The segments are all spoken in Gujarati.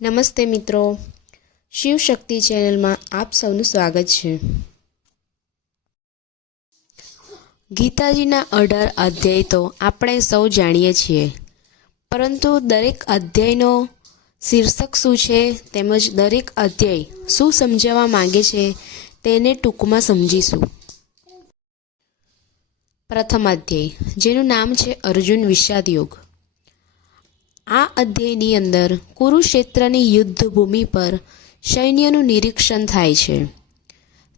નમસ્તે મિત્રો. શિવશક્તિ ચેનલમાં આપ સૌનું સ્વાગત છે. ગીતાજીના અઢાર અધ્યાય તો આપણે સૌ જાણીએ છીએ. પરંતુ દરેક અધ્યાયનો શીર્ષક શું છે તેમજ દરેક અધ્યાય શું સમજાવવા માંગે છે તેને ટૂંકમાં સમજીશું. પ્રથમ અધ્યાય, જેનું નામ છે અર્જુન વિષાદ યોગ આ અધ્યાયની અંદર કુરુક્ષેત્રની યુદ્ધભૂમિ પર સૈન્યનું નિરીક્ષણ થાય છે.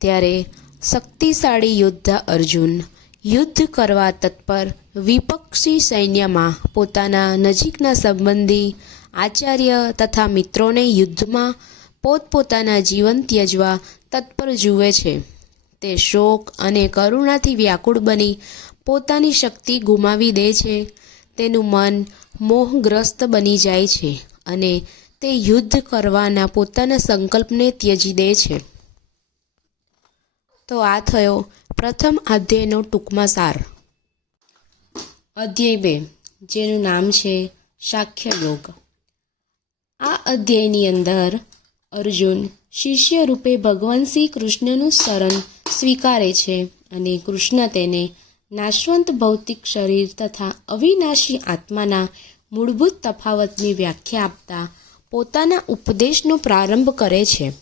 ત્યારે શક્તિશાળી યોદ્ધા અર્જુન યુદ્ધ કરવા તત્પર વિપક્ષી સૈન્યમાં પોતાના નજીકના સંબંધી આચાર્ય તથા મિત્રોને યુદ્ધમાં પોતપોતાના જીવન ત્યજવા તત્પર જુએ છે. તે શોક અને કરુણાથી વ્યાકુળ બની પોતાની શક્તિ ગુમાવી દે છે તેનું મન મોહગ્રસ્ત બની જાય છે અને તે યુદ્ધ કરવાના પોતાના સંકલ્પને ત્યજી દે છે. તો આ થયો પ્રથમ અધ્યાયનો ટૂંકમાં સાર. અધ્યાય બે, જેનું નામ છે સાખ્ય યોગ આ અધ્યાયની અંદર અર્જુન શિષ્ય રૂપે ભગવાન શ્રી કૃષ્ણનું શરણ સ્વીકારે છે અને કૃષ્ણ તેને નાશવંત ભૌતિક શરીર તથા અવિનાશી આત્માના મૂળભૂત તફાવતની વ્યાખ્યા આપતા પોતાના ઉપદેશનો પ્રારંભ કરે છે.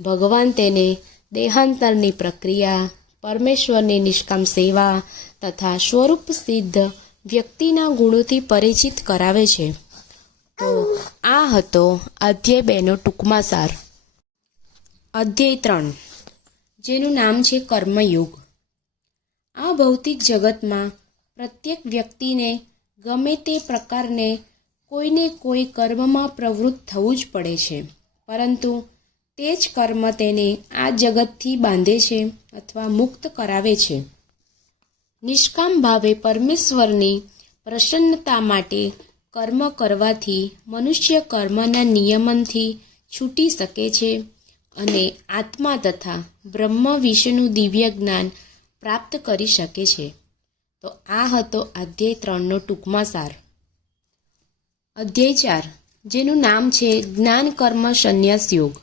ભગવાન તેને દેહાંતરની પ્રક્રિયા, પરમેશ્વરની નિષ્કામ સેવા તથા સ્વરૂપ સિદ્ધ વ્યક્તિના ગુણોથી પરિચિત કરાવે છે. તો આ હતો અધ્યાય બેનો ટૂંકમાં સાર. અધ્યાય ત્રણ. જેનું નામ છે કર્મયુગ. આ ભૌતિક જગતમાં પ્રત્યેક વ્યક્તિને ગમે તે પ્રકારને કોઈને કોઈ કર્મમાં પ્રવૃત્ત થવું જ પડે છે. પરંતુ તે જ કર્મ તેને આ જગતથી બાંધે છે અથવા મુક્ત કરાવે છે. નિષ્કામ ભાવે પરમેશ્વરની પ્રસન્નતા માટે કર્મ કરવાથી મનુષ્ય કર્મના નિયમનથી છૂટી શકે છે અને આત્મા તથા બ્રહ્મ વિશેનું દિવ્ય જ્ઞાન પ્રાપ્ત કરી શકે છે. તો આ હતો અધ્યાય ત્રણનો ટૂંકમાં સાર. અધ્યાય ચાર, જેનું નામ છે જ્ઞાન કર્મ સંન્યાસ યોગ.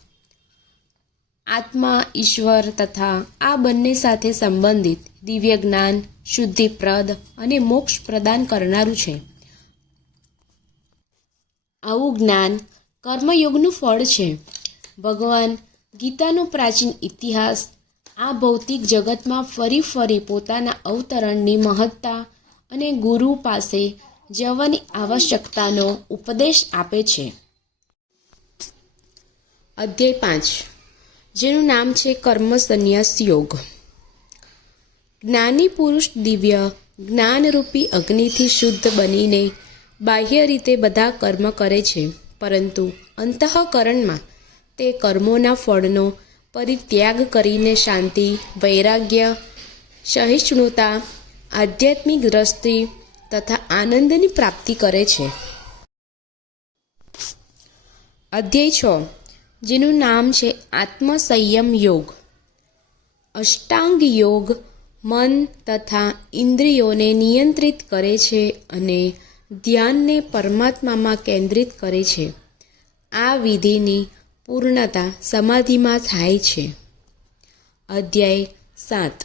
આત્મા, ઈશ્વર તથા આ બંને સાથે સંબંધિત દિવ્ય જ્ઞાન શુદ્ધિપ્રદ અને મોક્ષ પ્રદાન કરનારું છે. આવું જ્ઞાન કર્મયોગનું ફળ છે. ભગવાન ગીતાનો પ્રાચીન ઇતિહાસ આ ભૌતિક જગતમાં ફરી ફરી પોતાના અવતરણની મહત્તા અને ગુરુ પાસે જવાની આવશ્યકતાનો ઉપદેશ આપે છે. અધ્યાય પાંચ. જેનું નામ છે કર્મ સંન્યાસ યોગ. જ્ઞાની પુરુષ દિવ્ય, જ્ઞાનરૂપી અગ્નિથી શુદ્ધ બનીને બાહ્ય રીતે બધા કર્મ કરે છે, પરંતુ અંતઃકરણમાં તે કર્મોના ફળનો પરિત્યાગ કરીને શાંતિ, વૈરાગ્ય, સહિષ્ણુતા, આધ્યાત્મિક દ્રષ્ટિ તથા આનંદની પ્રાપ્તિ કરે છે. અધ્યાય છ. જેનું નામ છે આત્મસંયમ યોગ. અષ્ટાંગ યોગ મન તથા ઇન્દ્રિયોને નિયંત્રિત કરે છે અને ધ્યાનને પરમાત્મામાં કેન્દ્રિત કરે છે. આ વિધિની પૂર્ણતા સમાધિમાં થાય છે. અધ્યાય સાત.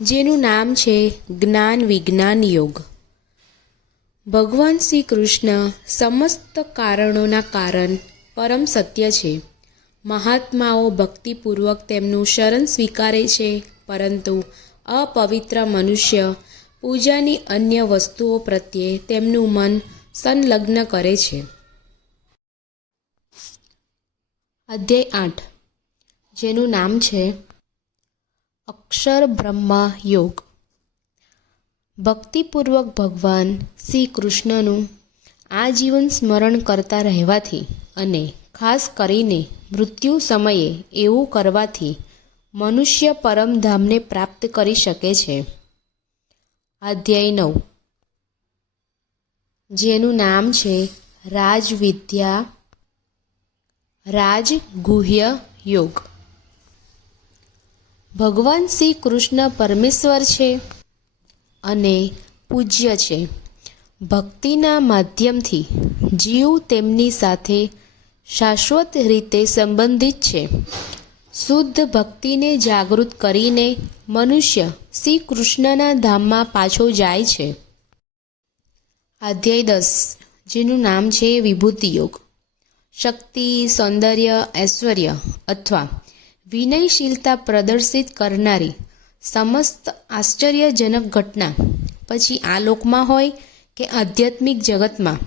જેનું નામ છે જ્ઞાન વિજ્ઞાન યોગ. ભગવાન શ્રી કૃષ્ણ સમસ્ત કારણોના કારણ પરમ સત્ય છે. મહાત્માઓ ભક્તિપૂર્વક તેમનું શરણ સ્વીકારે છે, પરંતુ અપવિત્ર મનુષ્ય પૂજાની અન્ય વસ્તુઓ પ્રત્યે તેમનું મન સંલગ્ન કરે છે. અધ્યાય આઠ. જેનું નામ છે અક્ષર બ્રહ્મા યોગ. ભક્તિપૂર્વક ભગવાન શ્રી કૃષ્ણનું આજીવન સ્મરણ કરતા રહેવાથી અને ખાસ કરીને મૃત્યુ સમયે એવું કરવાથી મનુષ્ય પરમધામને પ્રાપ્ત કરી શકે છે. અધ્યાય નવ. જેનું નામ છે રાજવિદ્યા રાજગુહ્ય યોગ. ભગવાન શ્રી કૃષ્ણ પરમેશ્વર છે અને પૂજ્ય છે. ભક્તિના માધ્યમથી જીવ તેમની સાથે શાશ્વત રીતે સંબંધિત છે. શુદ્ધ ભક્તિને જાગૃત કરીને મનુષ્ય શ્રી કૃષ્ણના ધામમાં પાછો જાય છે. અધ્યાય દસ, જેનું નામ છે વિભૂતિ યોગ. શક્તિ, સૌંદર્ય, ઐશ્વર્ય અથવા વિનયશીલતા પ્રદર્શિત કરનારી સમસ્ત આશ્ચર્યજનક ઘટના. પછી આ લોકમાં હોય કે આધ્યાત્મિક જગતમાં,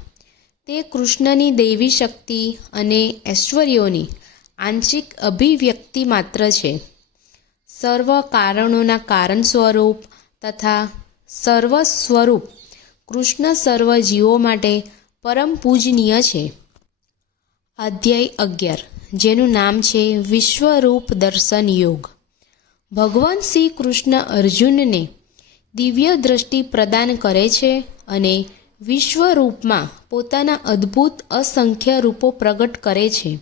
તે કૃષ્ણની દૈવી શક્તિ અને ઐશ્વર્યોની આંશિક અભિવ્યક્તિ માત્ર છે. સર્વ કારણોના કારણ સ્વરૂપ તથા સર્વ સ્વરૂપ કૃષ્ણ સર્વ જીવો માટે પરમ પૂજનીય છે. અધ્યાય અગિયાર. જેનું નામ છે વિશ્વરૂપ દર્શન યોગ. ભગવાન શ્રી કૃષ્ણ અર્જુનને દિવ્ય દ્રષ્ટિ પ્રદાન કરે છે અને વિશ્વરૂપમાં પોતાના અદ્ભુત અસંખ્ય રૂપો પ્રગટ કરે છે.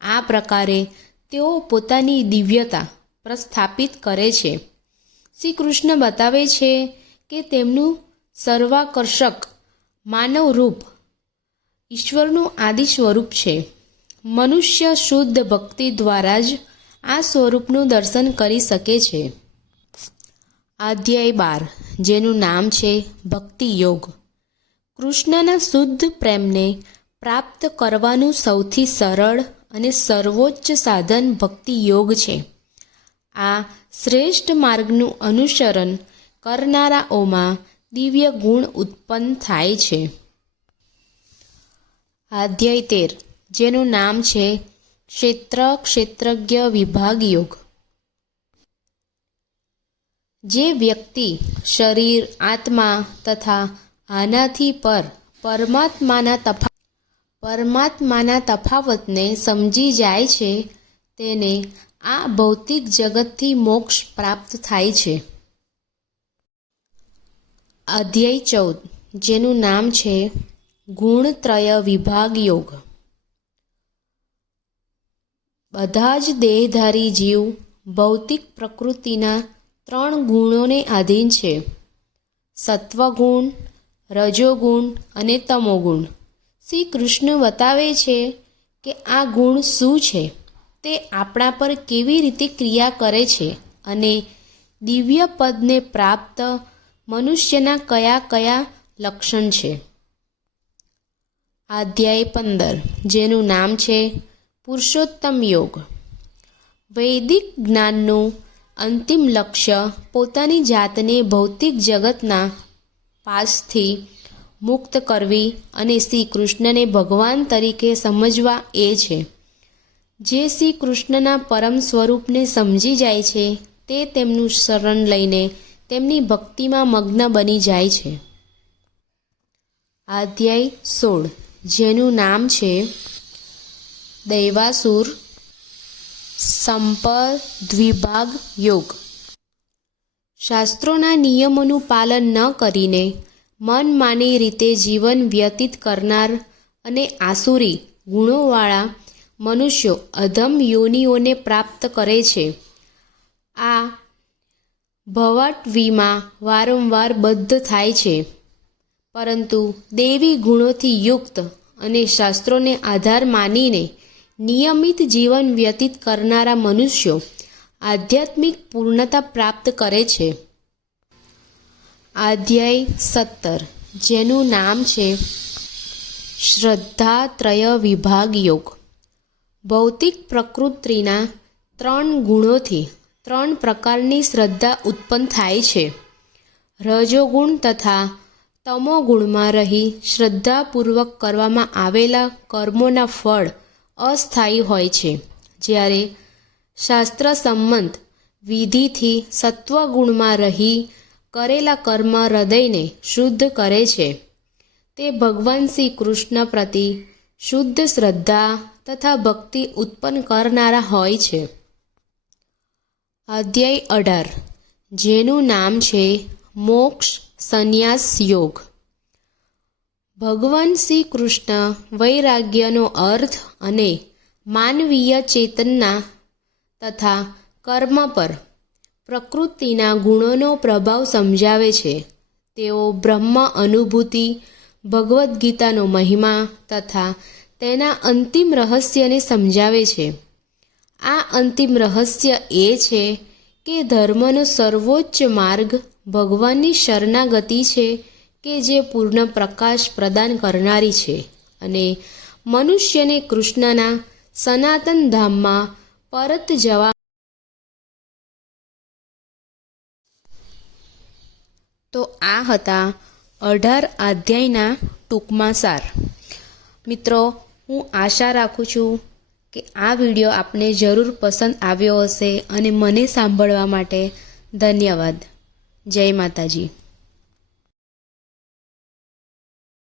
આ પ્રકારે તેઓ પોતાની દિવ્યતા પ્રસ્થાપિત કરે છે. શ્રી કૃષ્ણ બતાવે છે કે તેમનું સર્વાકર્ષક માનવ રૂપ ઈશ્વરનું આદિ સ્વરૂપ છે. મનુષ્ય શુદ્ધ ભક્તિ દ્વારા જ આ સ્વરૂપનું દર્શન કરી શકે છે. અધ્યાય બાર, જેનું નામ છે ભક્તિ યોગ. કૃષ્ણના શુદ્ધ પ્રેમને પ્રાપ્ત કરવાનું સૌથી સરળ અને સર્વોચ્ચ સાધન ભક્તિ યોગ છે. આ શ્રેષ્ઠ માર્ગનું અનુસરણ કરનારાઓમાં દિવ્ય ગુણ ઉત્પન્ન થાય છે. અધ્યાય તેર. જેનું નામ છે ક્ષેત્ર ક્ષેત્રજ્ઞ વિભાગ યોગ. જે વ્યક્તિ શરીર, આત્મા તથા આનાથી પર પરમાત્માના તફા, પરમાત્માના તફાવતને સમજી જાય છે, તેને આ ભૌતિક જગતથી મોક્ષ પ્રાપ્ત થાય છે. અધ્યાય ચૌદ. જેનું નામ છે ગુણત્રય વિભાગ યોગ. બધા જ દેહધારી જીવ ભૌતિક પ્રકૃતિના ત્રણ ગુણોને આધીન છે. સત્વગુણ, રજોગુણ અને તમોગુણ. શ્રી કૃષ્ણ બતાવે છે કે આ ગુણ શું છે? તે આપણા પર કેવી રીતે ક્રિયા કરે છે અને દિવ્ય પદને પ્રાપ્ત મનુષ્યના કયા કયા લક્ષણ છે? અધ્યાય પંદર, જેનું નામ છે પુરુષોત્તમ યોગ. વૈદિક જ્ઞાનનું અંતિમ લક્ષ્ય પોતાની જાતને ભૌતિક જગતના પાસથી મુક્ત કરવી અને શ્રી કૃષ્ણને ભગવાન તરીકે સમજવા એ છે. જે શ્રી કૃષ્ણના પરમ સ્વરૂપને સમજી જાય છે, તે તેમનું શરણ લઈને તેમની ભક્તિમાં મગ્ન બની જાય છે. અધ્યાય સોળ. જેનું નામ છે દૈવાસુર સંપદ્વિભાગ યોગ. શાસ્ત્રોના નિયમોનું પાલન ન કરીને મનમાની રીતે જીવન વ્યતીત કરનાર અને આસુરી ગુણોવાળા મનુષ્યો અધમ યોનિઓને પ્રાપ્ત કરે છે. આ ભવટવીમાં વારંવાર બદ્ધ થાય છે. પરંતુ દેવી ગુણોથી યુક્ત અને શાસ્ત્રોને આધાર માનીને નિયમિત જીવન વ્યતીત કરનારા મનુષ્યો આધ્યાત્મિક પૂર્ણતા પ્રાપ્ત કરે છે. અધ્યાય સત્તર, જેનું નામ છે શ્રદ્ધાત્રય વિભાગ યોગ. ભૌતિક પ્રકૃતિના ત્રણ ગુણોથી ત્રણ પ્રકારની શ્રદ્ધા ઉત્પન્ન થાય છે. રજોગુણ તથા તમોગુણમાં રહી શ્રદ્ધાપૂર્વક કરવામાં આવેલા કર્મોના ફળ અસ્થાયી હોય છે. જ્યારે શાસ્ત્ર સંમત વિધિથી સત્વગુણમાં રહી કરેલા કર્મ હૃદયને શુદ્ધ કરે છે. તે ભગવાન શ્રી કૃષ્ણ પ્રતિ શુદ્ધ શ્રદ્ધા તથા ભક્તિ ઉત્પન્ન કરનારા હોય છે. અધ્યાય અઢાર. જેનું નામ છે મોક્ષ સંન્યાસ યોગ. ભગવાન શ્રી કૃષ્ણ વૈરાગ્યનો અર્થ અને માનવીય ચેતનના તથા કર્મ પર પ્રકૃતિના ગુણોનો પ્રભાવ સમજાવે છે. તેઓ બ્રહ્મ અનુભૂતિ, ભગવદ્ ગીતાનો મહિમા તથા તેના અંતિમ રહસ્યને સમજાવે છે. આ અંતિમ રહસ્ય એ છે કે ધર્મનો સર્વોચ્ચ માર્ગ ભગવાનની શરણાગતિ છે કે જે પૂર્ણ પ્રકાશ પ્રદાન કરનારી છે. અને મનુષ્યને કૃષ્ણના સનાતન ધામમાં પરત જવા તો આ હતા અઢાર અધ્યાયના ટૂંકમાં સાર. મિત્રો, હું આશા રાખું છું કે આ વીડિયો આપને જરૂર પસંદ આવ્યો હશે અને મને સાંભળવા માટે ધન્યવાદ. જય માતાજી.